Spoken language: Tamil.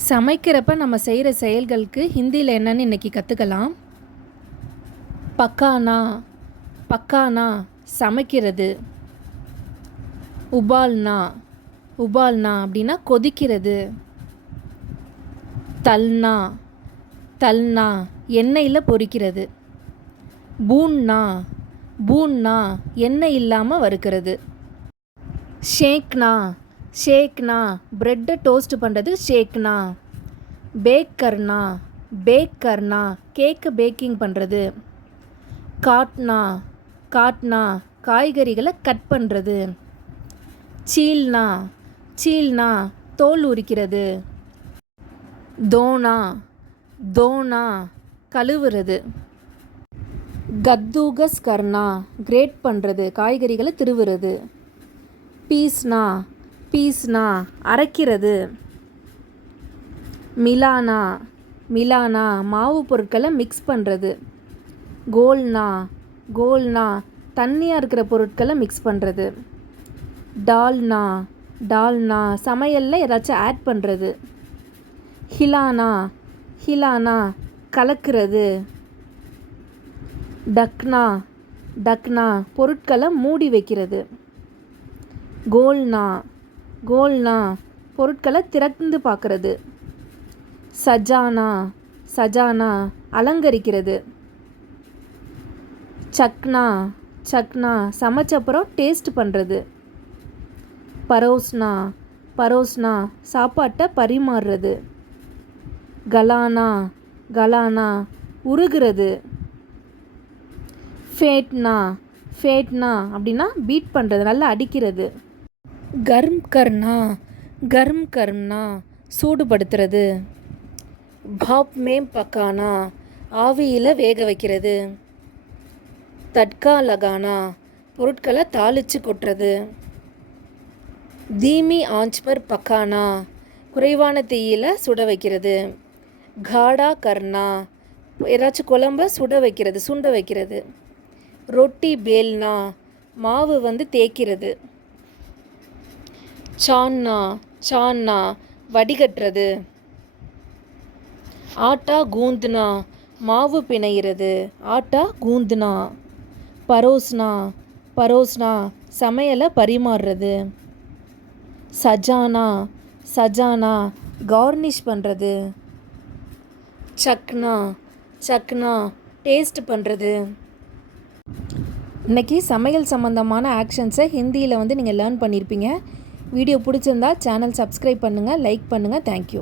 சமைக்கிறப்ப நம்ம செய்கிற செயல்களுக்கு ஹிந்தியில் என்னன்னு இன்றைக்கி கற்றுக்கலாம். பக்கானா பக்கானா சமைக்கிறது. உபால்னா உபால்னா அப்படின்னா கொதிக்கிறது. தல்னா தல்னா எண்ணெயில் பொரிக்கிறது. பூன்னா பூன்னா எண்ணெய் இல்லாமல் வறுக்கிறது. ஷேக்னா ஷேக்னா ப்ரெட்டை டோஸ்ட் பண்ணுறது ஷேக்னா. பேக் கர்னா பேக் கர்னா கேக்கு பேக்கிங் பண்ணுறது. காட்னா காட்னா காய்கறிகளை கட் பண்ணுறது. சீல்னா சீல்னா தோல் உரிக்கிறது. தோனா தோனா கழுவுறது. கத்தூகஸ் கர்னா கிரேட் பண்ணுறது, காய்கறிகளை திருவுறது. பீஸ்னா பீஸ்னா அரைக்கிறது. மிலானா மிலானா மாவு பொருட்களை மிக்ஸ் பண்ணுறது. கோல்னா கோல்னா தண்ணியாக இருக்கிற பொருட்களை மிக்ஸ் பண்ணுறது. டால்னா டால்னா சமையலில் ஏதாச்சும் ஆட் பண்ணுறது. ஹிலானா ஹிலானா கலக்கிறது. டக்னா டக்னா பொருட்களை மூடி வைக்கிறது. கோல்னா கோல்னா பொருட்களை திறந்து பார்க்குறது. சஜானா சஜானா அலங்கரிக்கிறது. சக்னா சக்னா சமைச்சப்புறம் டேஸ்ட் பண்ணுறது. பரோஸ்னா பரோஸ்னா சாப்பாட்டை பரிமாறுறது. கலானா கலானா உருகிறது. ஃபேட்னா ஃபேட்னா அப்படின்னா பீட் பண்ணுறது, நல்லா அடிக்கிறது. கர்ம் கர்னா கர்ம் கர்ம்னா சூடுபடுத்துறது. பாப் மேம் பக்கானா ஆவியில் வேக வைக்கிறது. தட்கா லகானா பொருட்களை தாளித்து கொட்டுறது. தீமி ஆஞ்ச் பர் பக்கானா குறைவான தீயில் சுட வைக்கிறது. காடா கர்னா ஏதாச்சும் குழம்ப சுட வைக்கிறது, சுண்ட வைக்கிறது. ரொட்டி பேல்னா மாவு தேய்க்கிறது. சான்னா சான்னா வடிகட்டுறது. ஆட்டா கூந்துனா மாவு பிணையிறது. ஆட்டா கூந்துனா. பரோஸ்னா பரோஸ்னா சமையலை பரிமாறுறது. சஜானா சஜானா கார்னிஷ் பண்ணுறது. சக்னா சக்னா டேஸ்ட் பண்ணுறது. இன்றைக்கி சமையல் சம்மந்தமான ஆக்ஷன்ஸை ஹிந்தியில் நீங்கள் லேர்ன் பண்ணியிருப்பீங்க. வீடியோ பிடிச்சிருந்தா சேனல் சப்ஸ்கிரைப் பண்ணுங்கள், லைக் பண்ணுங்கள். தேங்க்யூ.